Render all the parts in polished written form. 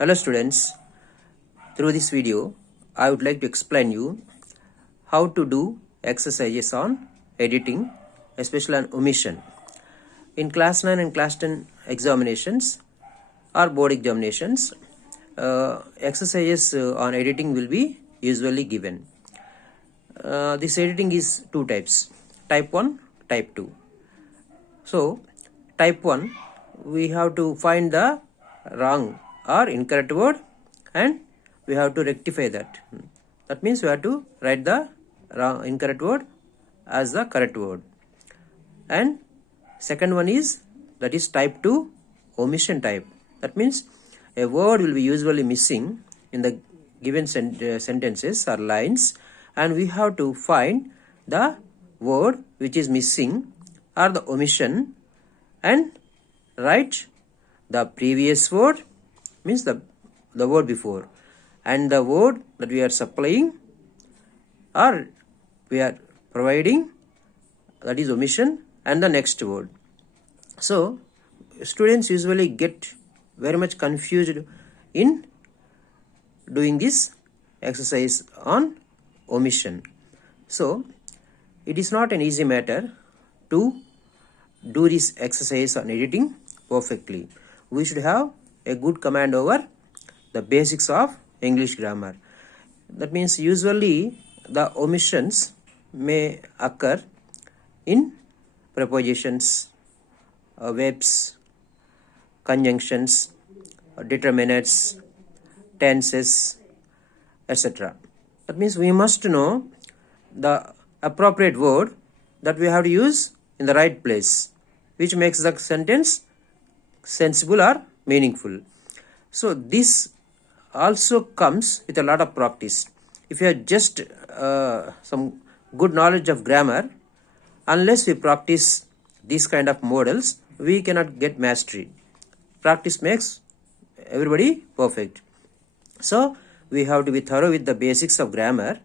Hello students, through this video I would like to explain you how to do exercises on editing, especially on omission. In class 9 and class 10 examinations or board examinations, exercises on editing will be usually given. This editing is two types, type 1, type 2. So type 1, we have to find the wrong or incorrect word and we have to rectify that. That means we have to write the wrong incorrect word as the correct word. And second one is, that is type 2, omission type. That means a word will be usually missing in the given sentences or lines, and we have to find the word which is missing or the omission and write the previous word, means the word before, and the word that we are supplying or we are providing, that is omission, and the next word. So students usually get very much confused in doing this exercise on omission. So it is not an easy matter to do this exercise on editing perfectly. We should have a good command over the basics of English grammar. That means usually the omissions may occur in prepositions, verbs, conjunctions, determinants, tenses, etc. That means we must know the appropriate word that we have to use in the right place, which makes the sentence sensible or meaningful. So this also comes with a lot of practice. If you have just some good knowledge of grammar, unless we practice these kind of models, we cannot get mastery. Practice makes everybody perfect. So we have to be thorough with the basics of grammar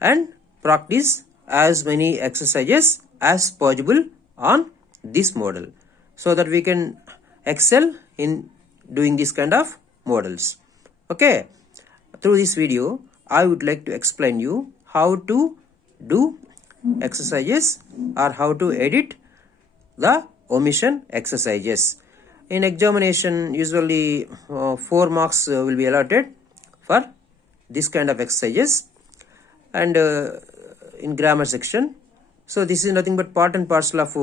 and practice as many exercises as possible on this model, so that we can excel in doing this kind of models. Okay, through this video I would like to explain you how to do exercises or how to edit the omission exercises. In examination, usually 4 marks will be allotted for this kind of exercises, and in grammar section. So this is nothing but part and parcel of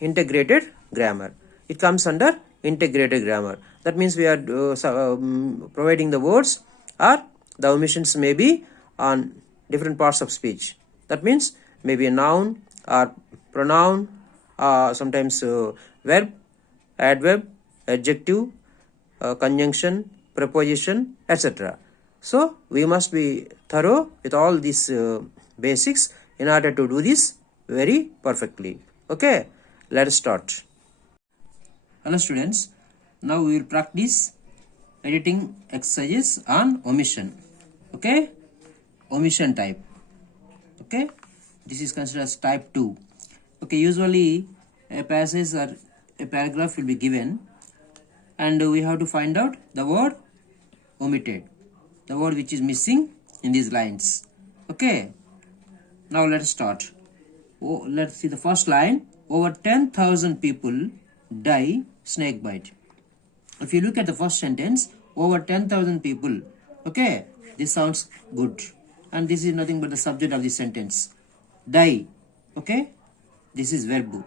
integrated grammar. It comes under integrated grammar. That means we are providing the words, or the omissions may be on different parts of speech. That means maybe a noun or pronoun, sometimes verb, adverb, adjective, conjunction, preposition, etc. So we must be thorough with all these basics in order to do this very perfectly. Okay, let us start. Hello students, now we will practice editing exercises on omission. Okay, omission type. Okay, this is considered as type 2. Okay, usually a passage or a paragraph will be given and we have to find out the word omitted, the word which is missing in these lines. Okay, now let's start. Let's see the first line. Over 10,000 people die snake bite. If you look at the first sentence, over 10,000 people, okay, this sounds good, and this is nothing but the subject of the sentence. Die, okay, this is verb.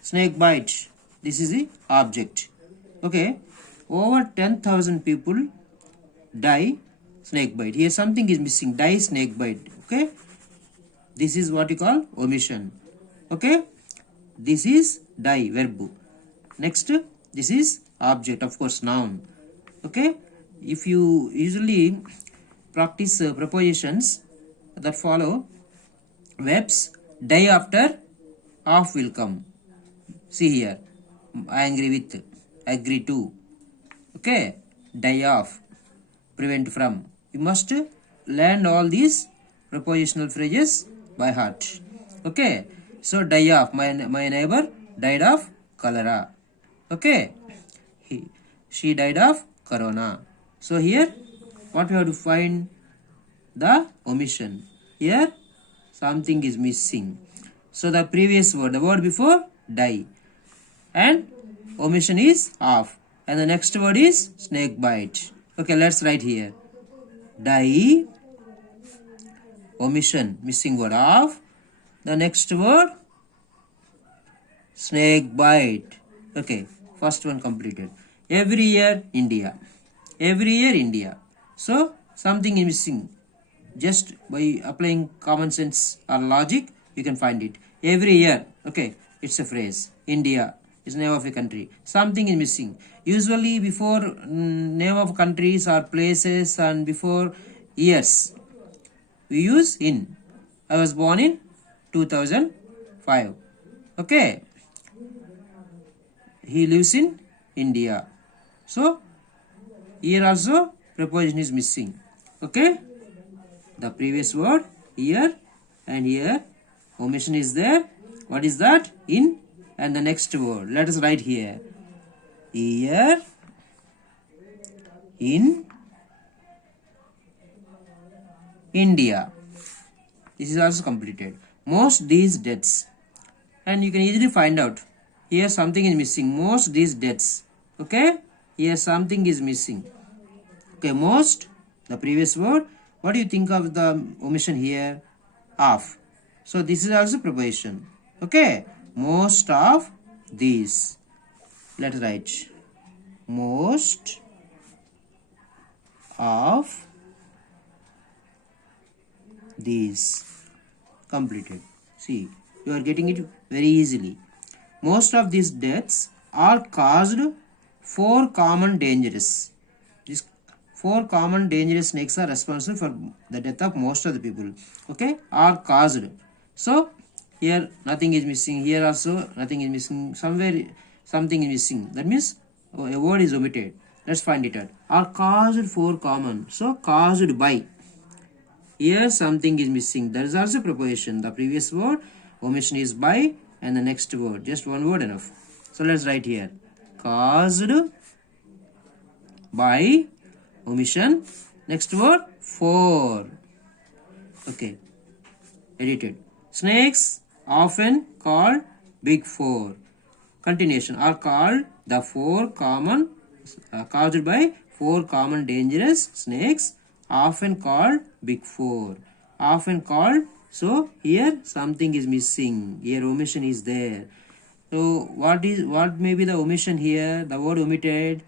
Snake bite, this is the object. Okay, over 10,000 people die snake bite. Here something is missing, die snake bite. Okay, this is what you call omission. Okay, this is die, verb. Next, this is object, of course, noun. Okay, if you usually practice prepositions that follow verbs, die after of will come. See here, angry with, agree to. Okay, die of, prevent from. You must learn all these prepositional phrases by heart. Okay, so die of, my neighbor died of cholera. Okay, she died of corona. So here what we have to find? The omission. Here something is missing. So the previous word, the word before, die, and omission is off, and the next word is snake bite. Okay, let's write here. Die, omission, missing word, off. The next word, snake bite. Okay, first one completed. Every year India. Every year India. So something is missing. Just by applying common sense or logic, you can find it. Every year. Okay, it's a phrase. India is name of a country. Something is missing. Usually before name of countries or places and before years, we use in. I was born in 2005. Okay. He lives in India. So here also preposition is missing. Okay. The previous word here and here omission is there. What is that? In. And the next word, let us write here. Here in India. This is also completed. Most these deaths, and you can easily find out. Here something is missing. Most these deaths. Okay. Here something is missing. Okay. Most, the previous word. What do you think of the omission here? Of. So this is also preposition. Okay. Most of these. Let's write. Most of these. Completed. See, you are getting it very easily. Most of these deaths are caused for common dangers. These 4 common dangerous snakes are responsible for the death of most of the people. Okay, are caused. So here nothing is missing. Here also nothing is missing. Somewhere something is missing. That means a word is omitted. Let's find it out. Are caused for common. So caused by. Here something is missing. There is also preposition. The previous word omission is by, and the next word, just one word enough. So let's write here. Caused by omission. Next word for. Okay. Edited. Snakes often called big four. Continuation are called the 4 common caused by 4 common dangerous snakes, often called big four. Often called. So here something is missing. Here omission is there. So what may be the omission here? The word omitted,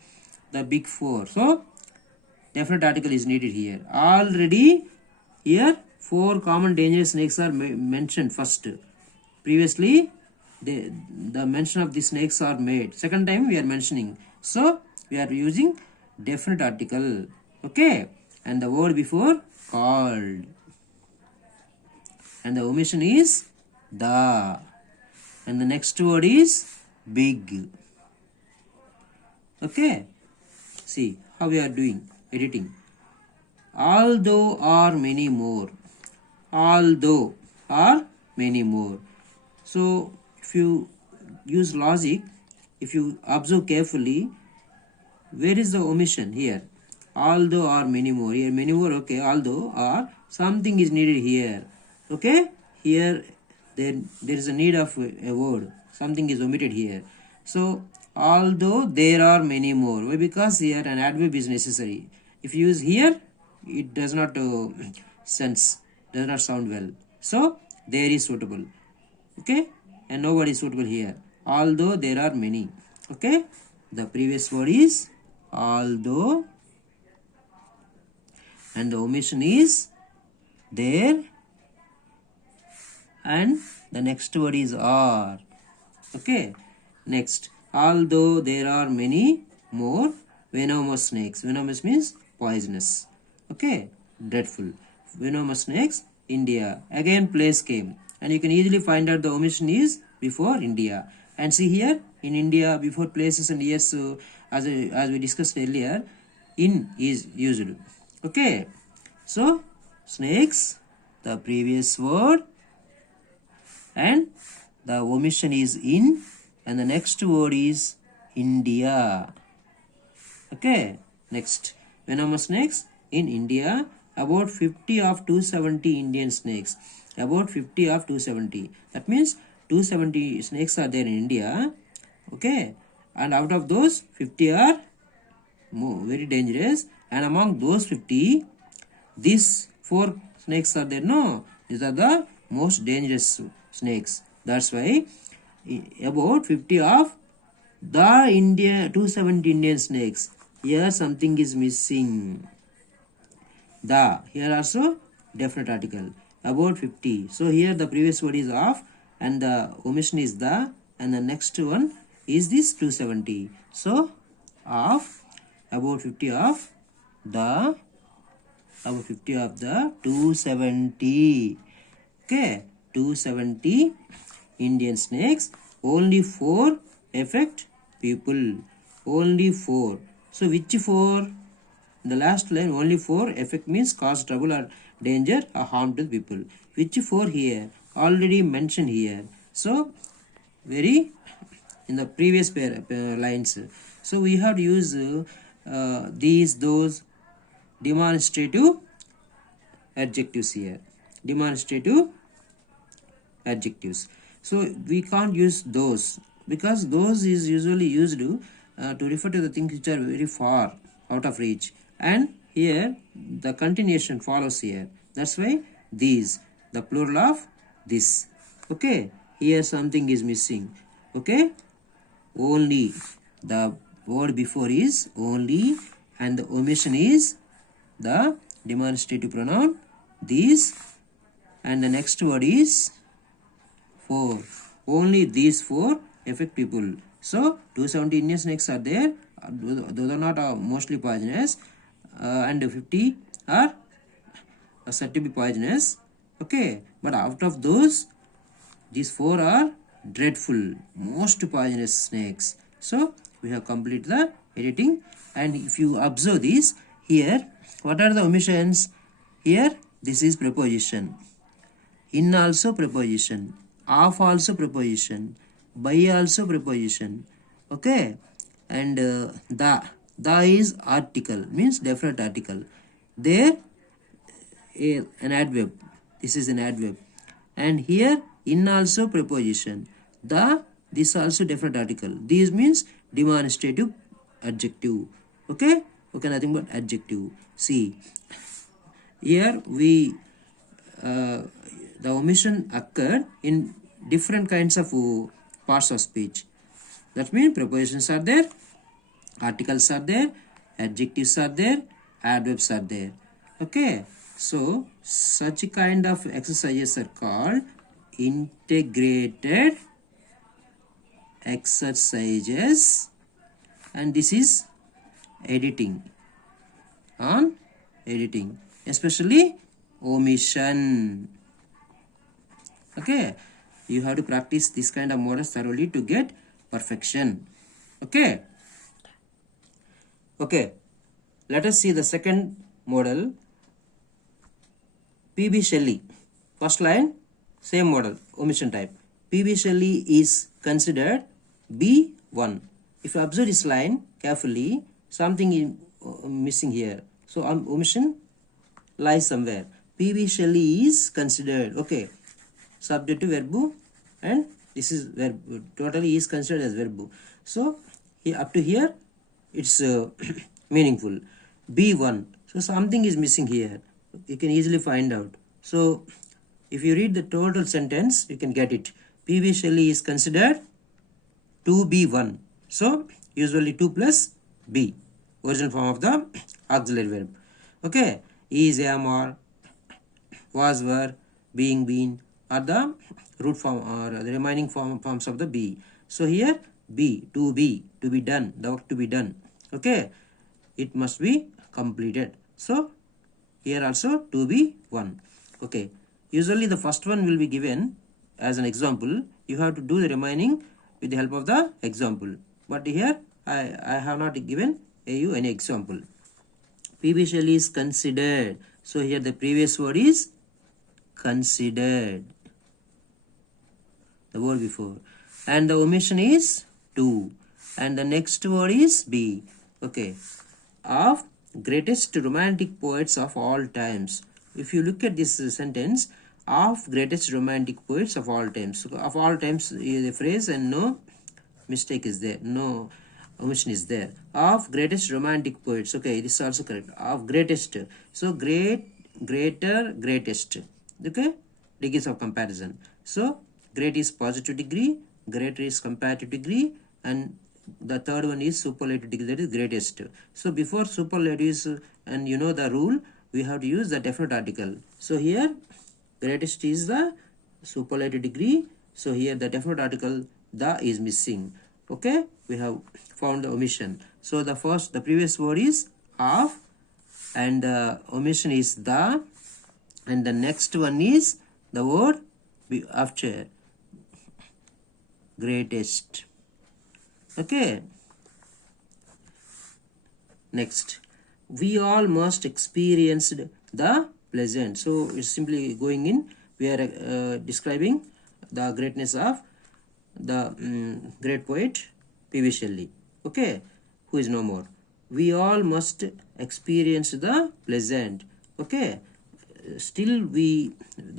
the big four. So definite article is needed here. Already here 4 common dangerous snakes are mentioned first. Previously the mention of the snakes are made. Second time we are mentioning. So we are using definite article. Okay. And the word before called. And the omission is the. And the next word is big. Okay. See how we are doing editing. Although are many more. Although are many more. So if you use logic, if you observe carefully, where is the omission here? Although are many more. Here many more. Okay. Although are something is needed here. Okay. Here there is a need of a word. Something is omitted here. So although there are many more. Why? Because here an adverb is necessary. If you use here, it does not sense, does not sound well. So there is suitable. Okay. And nobody is suitable here. Although there are many. Okay. The previous word is although, and the omission is there, and the next word is are. Okay. Next, although there are many more venomous snakes. Venomous means poisonous. Okay. Dreadful. Venomous snakes, India. Again place came, and you can easily find out the omission is before India. And see here in India before places and years, as we discussed earlier, in is used. Okay. So snakes, the previous word, and the omission is in, and the next word is India. Okay. Next, venomous snakes in India. About 50 of 270 Indian snakes. About 50 of 270. That means 270 snakes are there in India. Okay. And out of those, 50 are very dangerous. And among those 50, these 4 snakes are there. No. These are the most dangerous snakes. That's why about 50 of the 270 Indian snakes. Here something is missing. The. Here also definite article. About 50. So here the previous word is of and the omission is the and the next one is this 270. So of about 50 of the 270. Okay. 270 Indian snakes. Only 4 affect people. Only 4. So which 4? The last line only 4 effect means cause trouble or danger or harm to people. Which 4 here? Already mentioned here. So very in the previous lines. So we have to use these, those demonstrative adjectives here. Demonstrative adjectives. So we can't use those because those is usually used to refer to the things which are very far out of reach. And here the continuation follows here. That's why these, the plural of this. Okay. Here something is missing. Okay. Only. The word before is only and the omission is the demonstrative pronoun these and the next word is 4. Only these 4 affect people. So 270 Indian snakes are there. Those are not mostly poisonous and 50 are said to be poisonous. Okay, but out of those, these 4 are dreadful, most poisonous snakes. So we have completed the editing. And if you observe this here, what are the omissions? Here this is preposition. In also preposition. Of also preposition. By also preposition. Okay. And the is article, means definite article. There an adverb. This is an adverb. And here in also preposition. This also definite article. These means demonstrative adjective. Okay. Okay, nothing but adjective. See, here we the omission occurred in different kinds of parts of speech. That means prepositions are there, articles are there, adjectives are there, adverbs are there. Okay. So such kind of exercises are called integrated exercises, and this is editing. On editing, especially omission. Okay, you have to practice this kind of models thoroughly to get perfection. Okay. Okay, let us see the second model. P.B. Shelley. First line, same model, omission type. P.B. Shelley is considered B1. If you observe this line carefully, something is missing here. So omission lies somewhere. P.B. Shelley is considered. Okay. Subject to verb and this is verb. Totally is considered as verb. So here, up to here it's meaningful. B1. So something is missing here. You can easily find out. So if you read the total sentence, you can get it. P.B. Shelley is considered to be 1. So usually 2 plus be, original form of the auxiliary verb. Okay, is, am, or, was, were, being, been are the root form or the remaining forms of the be. So here be, to be done, the work to be done. Okay, it must be completed. So here also to be 1. Okay, usually the first one will be given as an example. You have to do the remaining with the help of the example. But here I have not given you any example. P.B. Shelley is considered. So here the previous word is considered, the word before, and the omission is to, and the next word is be. Okay, of greatest romantic poets of all times. If you look at this sentence, of greatest romantic poets of all times. So of all times is a phrase and no mistake is there, no omission is there. Of greatest romantic poets. Okay, this is also correct. Of greatest. So great, greater, greatest. Okay, degrees of comparison. So great is positive degree, greater is comparative degree, and the third one is superlative degree, that is greatest. So before superlatives, and you know the rule, we have to use the definite article. So here greatest is the superlative degree. So here the definite article the is missing. Okay, we have found the omission. So the previous word is of, and the omission is the, and the next one is the word after greatest. Okay, next, we all must experienced the pleasant. So it's simply going in, we are describing the greatness of the great poet P.V. Shelley. Okay, who is no more. We all must experience the pleasant. Okay, still the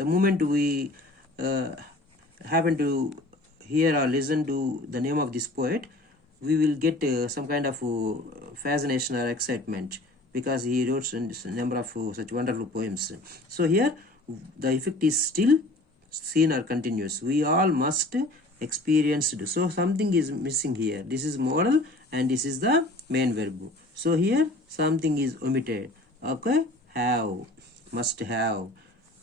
moment we happen to hear or listen to the name of this poet, we will get some kind of fascination or excitement, because he wrote a number of such wonderful poems. So here the effect is still seen or continuous. We all must experience. So something is missing here. This is modal and this is the main verb. So here something is omitted. Okay, have, must have.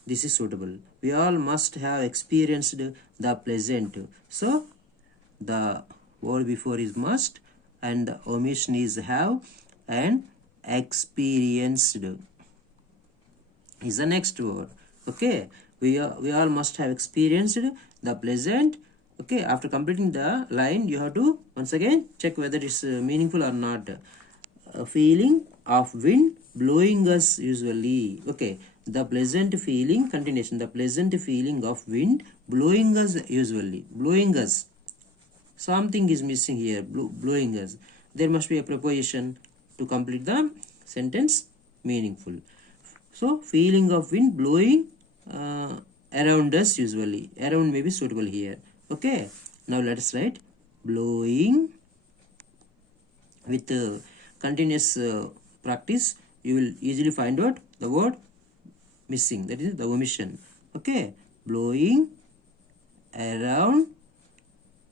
This is suitable. We all must have experienced the pleasant. So the word before is must, and the omission is have, and experienced is the next word. Okay, we all must have experienced the pleasant. Okay, after completing the line, you have to once again check whether it's meaningful or not. A feeling of wind blowing us usually. Okay, the pleasant feeling, continuation, the pleasant feeling of wind blowing us usually. Blowing us, something is missing here. Blowing us, there must be a preposition to complete the sentence meaningful. So feeling of wind blowing around us usually. Around may be suitable here. Okay, now let us write blowing. With continuous practice, you will easily find out the word missing, that is the omission. Okay, blowing around,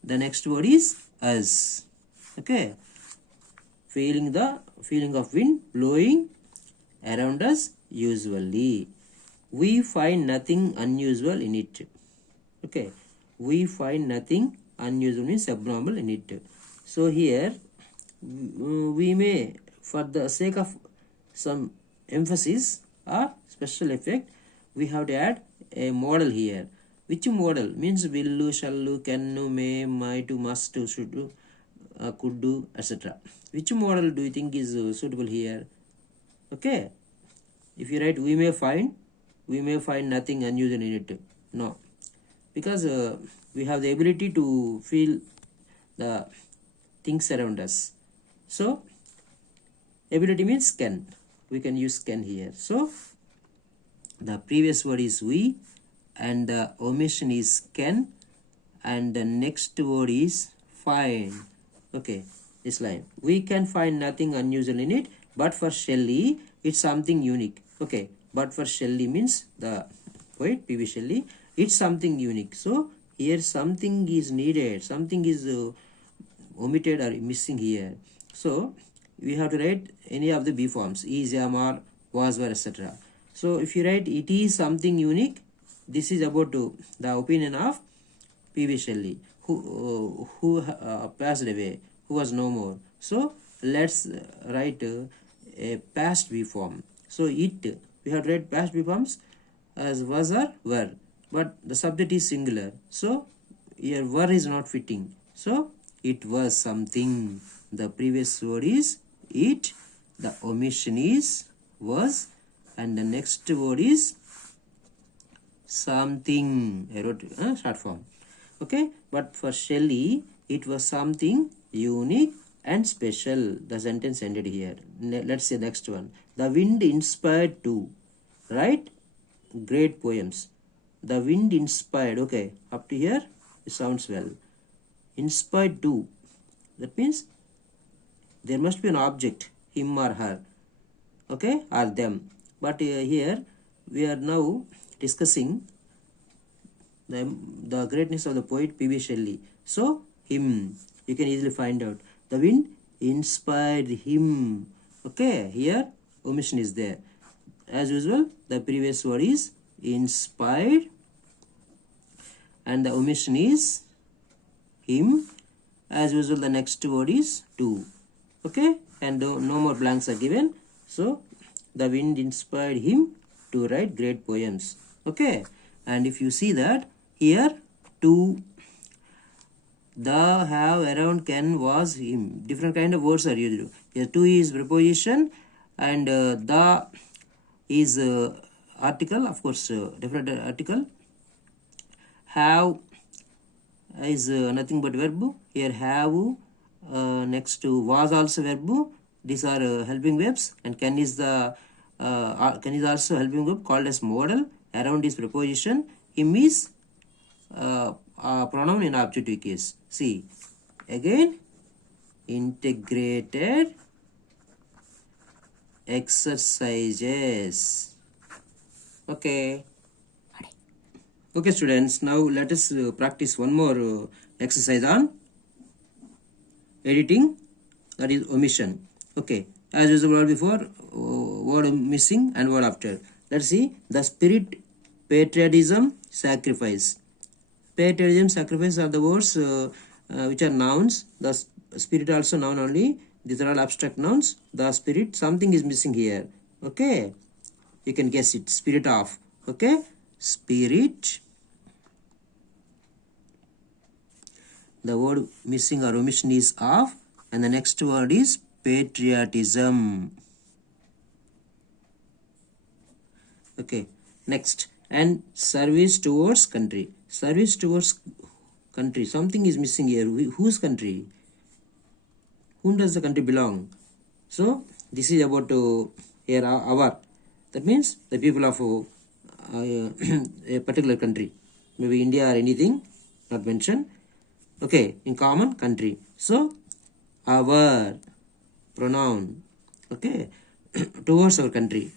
the next word is us. Okay, feeling of wind blowing around us usually. We find nothing unusual in it. Okay, we find nothing unusual means abnormal in it. So here we may, for the sake of some emphasis or special effect, we have to add a modal here. Which modal? Means will, shall, can, may, might, must, should, could do, etc. Which modal do you think is suitable here? Okay, if you write we may find nothing unusual in it. No, because we have the ability to feel the things around us. So ability means can. We can use can here. So the previous word is we, and the omission is can, and the next word is find. Okay, this line, we can find nothing unusual in it, but for Shelley it's something unique. Okay, but for Shelley means the poet P.V. Shelley, it's something unique. So here something is needed, something is omitted or missing here. So we have to write any of the B forms, is, am, are, was, were, etc. So if you write it is something unique, this is about the opinion of P.V. Shelley, who passed away, who was no more. So let's write a past B form. So it, we have to write past B forms as was or were, but the subject is singular. So here were is not fitting. So it was something. The previous word is it, the omission is was, and the next word is something. I wrote short form. Okay, but for Shelley it was something unique and special. The sentence ended here. Let's see next one. The wind inspired to write great poems. The wind inspired. Okay, up to here it sounds well. Inspired to, that means there must be an object, him or her, okay, or them. But here we are now discussing the greatness of the poet P.B. Shelley. So him, you can easily find out. The wind inspired him. Okay, here omission is there. As usual, the previous word is inspired and the omission is him. As usual, the next word is to. Okay, and no more blanks are given. So the wind inspired him to write great poems. Okay, and if you see that here, to, the, have, around, can, was, him, different kind of words are used. Here to is preposition and the is article, of course, different article. Have is nothing but verb. Here have, next to was also verb. These are helping verbs, and can is the can is also helping verb called as modal. Around is preposition. Him is pronoun in objective case. See again, integrated exercises. Okay. Okay, students, now let us practice one more exercise on editing, that is omission. Okay, as usual before, word missing and word after. Let's see. The spirit, patriotism, sacrifice. Patriotism, sacrifice are the words which are nouns. The spirit also noun only. These are all abstract nouns. The spirit, something is missing here. Okay, you can guess it. Spirit of. Okay, spirit. The word missing or omission is of, and the next word is patriotism. Okay, next, and service towards country. Service towards country, something is missing here. Whose country? Whom does the country belong? So this is about here our, that means the people of a particular country, maybe India or anything, not mentioned. Okay, in common country. So our pronoun. Okay, towards our country.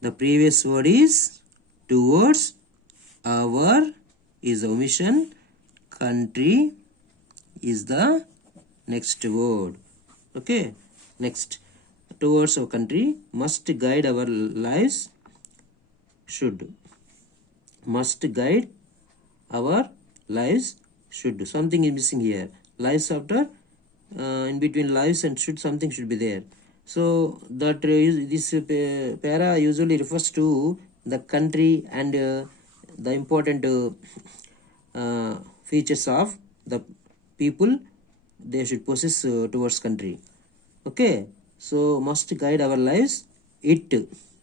The previous word is towards, our is omission, country is the next word. Okay, next, towards our country, must guide our lives, should, must guide our lives, should. Something is missing here. Lives after, in between lives and should, something should be there. So that this para usually refers to the country and the important features of the people they should possess towards country. Okay, so must guide our lives, it.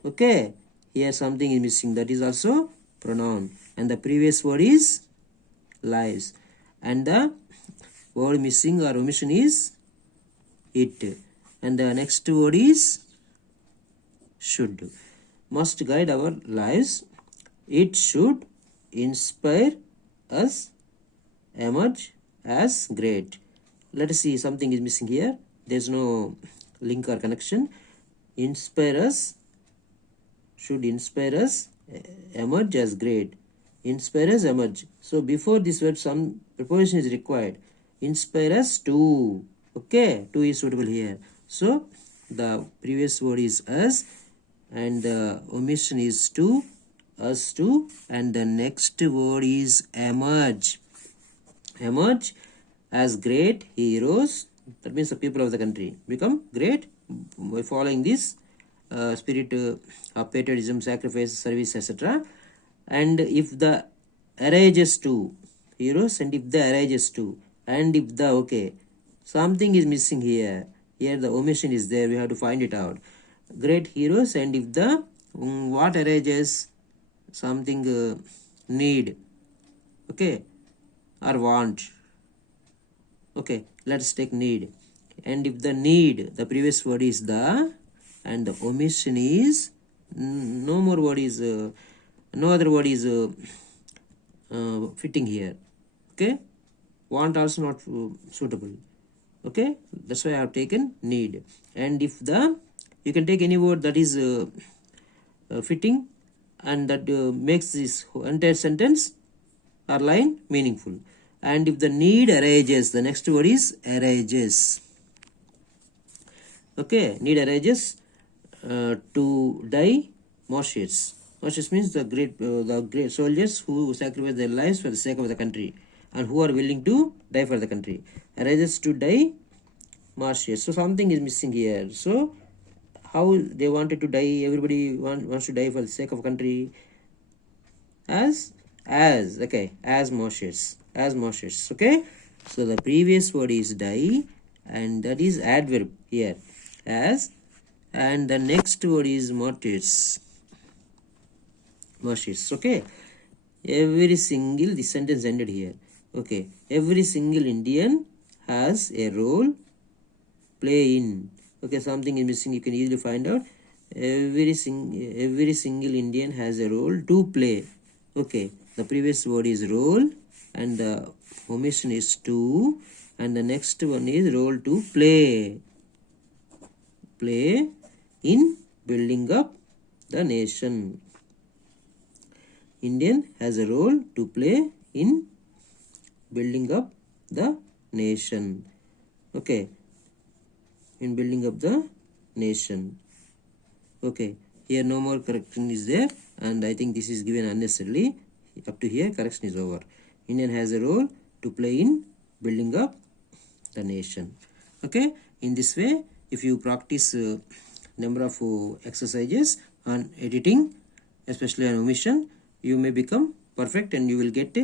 Okay, here something is missing, that is also pronoun, and the previous word is lives, and the word missing or omission is it, and the next word is should. Must guide our lives, it should inspire us, emerge as great. Let us see, something is missing here. There's no link or connection. Inspire us, should inspire us, emerge as great. Inspire us, emerge. So before this word some preposition is required. Inspire us to. Okay, to is suitable here. So the previous word is us and the omission is to, us to, and the next word is emerge. Emerge as great heroes. That means the people of the country become great by following this spirit of patriotism, sacrifice, service, etc. And if the arises to, heroes, and if the arises to, and if the, okay, something is missing here. Here the omission is there, we have to find it out. Great heroes, and if the what arises, something need, okay, or want. Okay, let's take need. and if the need, the previous word is the, and the omission is no more word is no other word is fitting here. Okay, want also not suitable. Okay, that's why I have taken need. And if the, you can take any word that is fitting and that makes this entire sentence or line meaningful. And if the need arises, the next word is arises. Okay, need arises to die martyrs. Martyrs means the great soldiers who sacrifice their lives for the sake of the country and who are willing to die for the country. Arises to die martyrs. So something is missing here. So how they wanted to die? Everybody wants to die for the sake of country. As okay, as martyrs. Okay, so the previous word is die, and that is adverb here, as, and the next word is martyrs. Okay, every single, this sentence ended here. Okay, every single Indian has a role play in. Okay, something is missing, you can easily find out. Every single Indian has a role to play. Okay, the previous word is role and the omission is to, and the next one is role to play in building up the nation. Indian has a role to play in building up the nation. Okay, in building up the nation. Okay, here no more correction is there, and I think this is given unnecessarily. Up to here correction is over. Indian has a role to play in building up the nation. Okay, in this way, if you practice number of exercises on editing, especially on omission, you may become perfect and you will get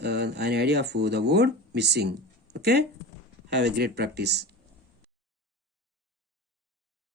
an idea of the word missing. Okay, have a great practice.